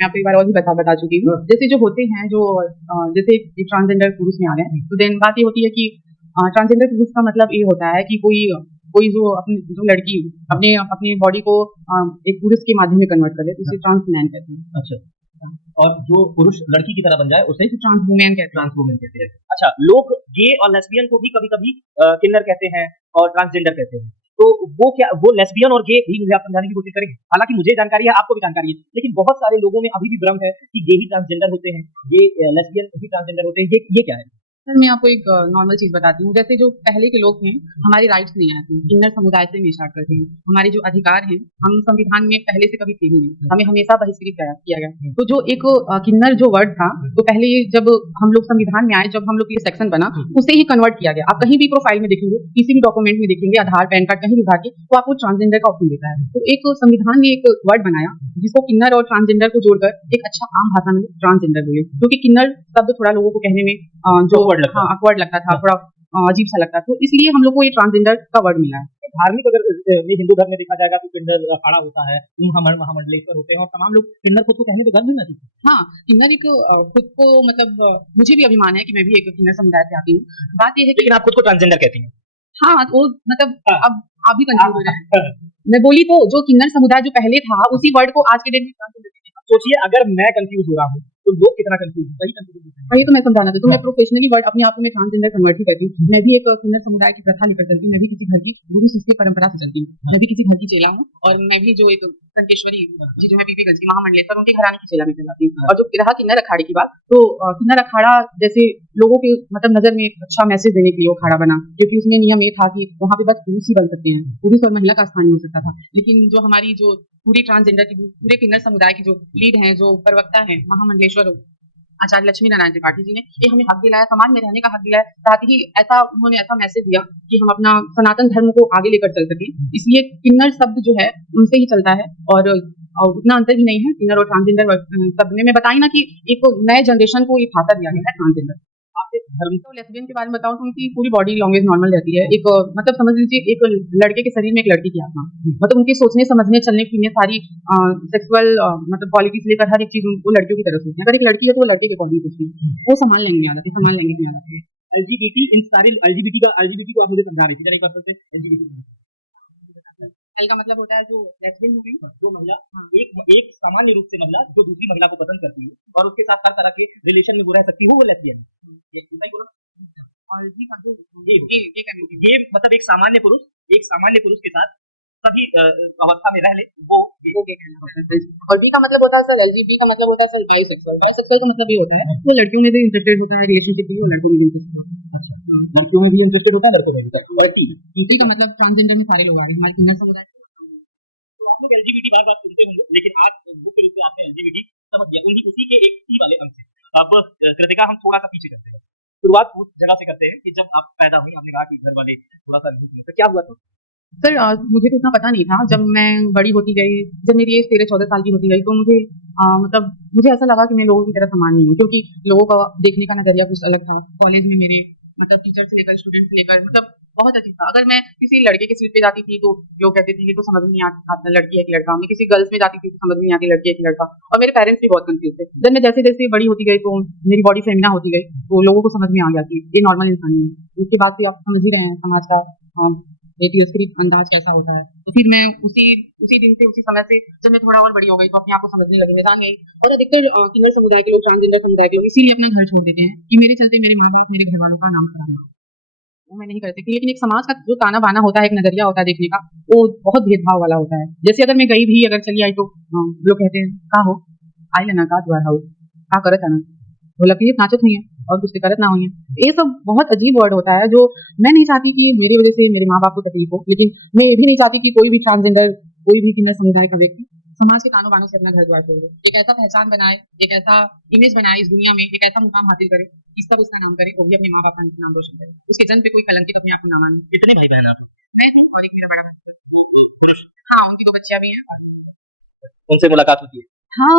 मैं आपको एक बार और भी बता चुकी हूँ। जैसे जो होते हैं जो जैसे ट्रांसजेंडर पुरुष में आ गए, तो देन बात ये होती है कि ट्रांसजेंडर पुरुष का मतलब ये होता है कि कोई कोई जो लड़की अपने अपनी बॉडी को एक पुरुष के माध्यम में कन्वर्ट करे, तो उसे ट्रांस मैन कहते हैं। अच्छा, और जो पुरुष लड़की की तरह बन जाए उसे ट्रांस वुमेन कहते हैं। ट्रांस वुमेन कहते हैं। अच्छा, लोग गे और लेस्बियन को भी कभी-कभी किन्नर कहते हैं और ट्रांसजेंडर कहते हैं। तो वो लेस्बियन और गे भी मुझे आप समझाने की कोशिश करेंगे? हालांकि मुझे जानकारी है, आपको भी जानकारी है, लेकिन बहुत सारे लोगों में अभी भी भ्रम है कि गे ही ट्रांसजेंडर होते हैं, ये लेस्बियन भी ट्रांसजेंडर होते हैं। ये क्या है? सर मैं आपको एक नॉर्मल चीज बताती हूँ। जैसे जो पहले के लोग हैं, हमारे राइट्स नहीं आए थे, किन्नर समुदाय से नहीं स्टार्ट करते हैं। हमारे जो अधिकार हैं, हम संविधान में पहले से कभी थे ही नहीं, हमें हमेशा बहिष्कृत किया गया। तो जो एक किन्नर जो वर्ड था, तो पहले जब हम लोग संविधान में आए, जब हम लोग ये सेक्शन बना, उसे ही कन्वर्ट किया गया। आप कहीं भी प्रोफाइल में देखेंगे, किसी भी डॉक्यूमेंट में देखेंगे, आधार पैन कार्ड कहीं भी उठा के, तो आपको ट्रांसजेंडर का ऑप्शन देता है। तो एक संविधान ने एक वर्ड बनाया जिसको किन्नर और ट्रांसजेंडर को जोड़कर एक अच्छा आम भाषा में ट्रांसजेंडर बोले, क्योंकि किन्नर शब्द थोड़ा लोगों को कहने में जो awkward लगता था, थोड़ा अजीब सा लगता था, तो इसलिए हम लोग को ये ट्रांसजेंडर का वर्ड मिला है। धार्मिक अगर हिंदू धर्म में देखा जाएगा तो किन्नर अखाड़ा होता है, महामंडलेश्वर होते हैं और तमाम लोग किन्नर खुद को कहने पे गर्व भी महसूस करते हैं। हाँ, किन्नर एक खुद को मतलब मुझे भी अभिमान है कि मैं भी एक किन्नर समुदाय से आती हूँ। बात ये है कि लेकिन आप खुद को ट्रांसजेंडर कहती हैं। हाँ, वो मतलब अब आप भी कंफ्यूज हो रहे हैं। मैं बोली तो जो किन्नर समुदाय जो पहले था, उसी वर्ड को आज के डेट में ट्रांसजेंडर। सोचिए अगर मैं कंफ्यूज हो रहा हूँ तो लोग कितना कंफ्यूज हो, वही तो मैं समझाना था। तो मैं प्रोफेशनली वर्ड अपने आप में ट्रांसजेंडर कन्वर्ट ही करती हूँ। मैं भी एक किन्नर समुदाय की प्रथा लेकर चलती हूँ। मैं भी किसी घर की गुरु शिष्य परंपरा से चलती हूँ। मैं भी किसी घर की चेला हूँ, और मैं भी जो एक संकेश्वरी जी जो है बीबीगंज की महामंडलेश्वर, उनके घराने की चेला भी कहलाती हूँ। और जो रहा किन्नर अखाड़े की बात, तो किन्नर अखाड़ा जैसे लोगों के मतलब नजर में एक अच्छा मैसेज देने के लिए अखाड़ा बना, क्योंकि उसमें नियम ये था कि वहाँ पे बस पुरुष ही बन सकते हैं, पुरुष और महिला का स्थान नहीं हो सकता था। लेकिन जो हमारी जो पूरी ट्रांसजेंडर की पूरे किन्नर समुदाय की जो लीड हैं, जो प्रवक्ता हैं, महामंडलेश्वर आचार्य लक्ष्मी नारायण त्रिपाठी जी ने ये हमें हक दिलाया, समाज में रहने का हक दिलाया। साथ ही उन्होंने ऐसा मैसेज दिया कि हम अपना सनातन धर्म को आगे लेकर चल सके। इसलिए किन्नर शब्द जो है उनसे ही चलता है, और उतना अंतर भी नहीं है किन्नर और ट्रांसजेंडर शब्द में। मैं बताई ना कि एक नए जनरेशन को ये भाषा दिया गया है ट्रांसजेंडर। तो लेस्बियन के बारे में बताऊं तो उनकी पूरी बॉडी लैंग्वेज नॉर्मल रहती है। एक मतलब समझ लीजिए एक लड़के के शरीर में एक लड़की की आत्मा, मतलब उनके सोचने समझने चलने फिरने सारी सेक्सुअल मतलब क्वालिटी से लेकर हर एक चीज वो लड़कियों की तरफ सोचती है। अगर एक लड़की है तो वो लड़के के अकॉर्डिंग सोचती है, वो संभाल लेंगे आ जाती है, संभाल लेंगे नहीं आ जाती है। एलजीबीटी इन सारी एलजीबीटी को आप मुझे समझा रही थी, जरा एक बार फिर से एलजीबीटी। एल का मतलब होता है जो लेस्बियन हो गई, जो महिला एक सामान्य रूप से महिला जो दूसरी महिला को पसंद करती है और उसके साथ हर तरह के रिलेशन में वो रह सकती हो, वो लेस्बियन है। ये सही बोला? और जी का जो ये मतलब एक सामान्य पुरुष के साथ सभी अवस्था में रह ले, वो गे कहना होता है। और बी का मतलब होता है सर एलजीबी का मतलब होता है सर बाइसेक्सुअल। बाइसेक्सुअल का मतलब ये होता है वो लड़कियों में भी इंटरेस्टेड होता है रिलेशनशिप में, लड़कों में भी इंटरेस्टेड होता है। लड़कियों में भी इंटरेस्टेड होता है, लड़कों में भी। और टी का मतलब ट्रांसजेंडर में सारे लोग आ गए हमारे किन्नर समुदाय। तो आप लोग एलजीबीटी बार सुनते होंगे, लेकिन आज मुख्य रूप से आपने एलजीबीटी समझ गया उसी के एक टी वाले अंक से। अब कृतिका हम थोड़ा सा पीछे करते हैं, शुरुआत उस जगह से करते हैं कि जब आप पैदा हुई, आपने कहा कि घर वाले थोड़ा सा नहीं सुने, क्या हुआ था? सर मुझे तो उतना पता नहीं था। जब मैं बड़ी होती गई, जब मेरी एज 13-14 साल की होती गई, तो मुझे मतलब मुझे ऐसा लगा कि मैं लोगों की तरह समान नहीं हूँ, क्योंकि लोगों का देखने का नजरिया कुछ अलग था। कॉलेज में मेरे मतलब टीचर से लेकर स्टूडेंट से लेकर मतलब बहुत अजीब था। अगर मैं किसी लड़के की सीट पे जाती थी तो लोग कहते थे ये तो समझ नहीं आता लड़की है कि लड़का। मैं किसी गर्ल्स में जाती थी तो समझ नहीं आती लड़की है कि लड़का। और मेरे पेरेंट्स भी बहुत कंफ्यूज थे। जब मैं जैसे जैसे बड़ी होती गई तो मेरी बॉडी फेमिना होती गई, तो लोगों को समझ में आ गया कि ये नॉर्मल इंसान है। उसके बाद से आप समझ ही रहे हैं समाज का तिरस्कृत अंदाज कैसा होता है। तो फिर मैं उसी दिन से उसी समय से जब मैं थोड़ा और बड़ी हो गई तो अपने आप को समझने लगी, मैं जान गई। और अधिकतर किन्नर समुदाय के लोग, ट्रांसजेंडर समुदाय के लोग इसीलिए अपना घर छोड़ देते हैं कि मेरे चलते मेरे माँ बाप, मेरे घर वालों का नाम खराब ना हो। वो मैं नहीं कर सकती। लेकिन एक समाज का जो ताना बाना होता है, एक नजरिया होता है देखने का, वो बहुत भेदभाव वाला होता है। जैसे अगर मैं गई भी, अगर चली आई तो लोग कहते हैं का हो आई लेना का द्वारा हो का करत आना, बोला कि नाचत हुई है और कुछ करत ना हुई है। ये सब बहुत अजीब वर्ड होता है, जो मैं नहीं चाहती कि मेरी वजह से मेरे माँ बाप को तकलीफ हो। लेकिन मैं ये भी नहीं चाहती कि कोई भी ट्रांसजेंडर, कोई भी किन्नर समुदाय का व्यक्ति समाज के तानों बानों से अपना घर द्वार छोड़ दे। एक ऐसा पहचान बनाए, एक ऐसा इमेज बनाए इस दुनिया में, एक ऐसा मुकाम हासिल करे कि सब उसका नाम करे, वो भी अपने माँ बाप का नाम रोशन करे, उसके जन्म पे कोई कलंकित अपने आप को ना माने। कितने भाई बहन आप? मेरा बड़ा हाँ, उनकी 2 बच्चियां भी हैं। उनसे मुलाकात होती है? हाँ।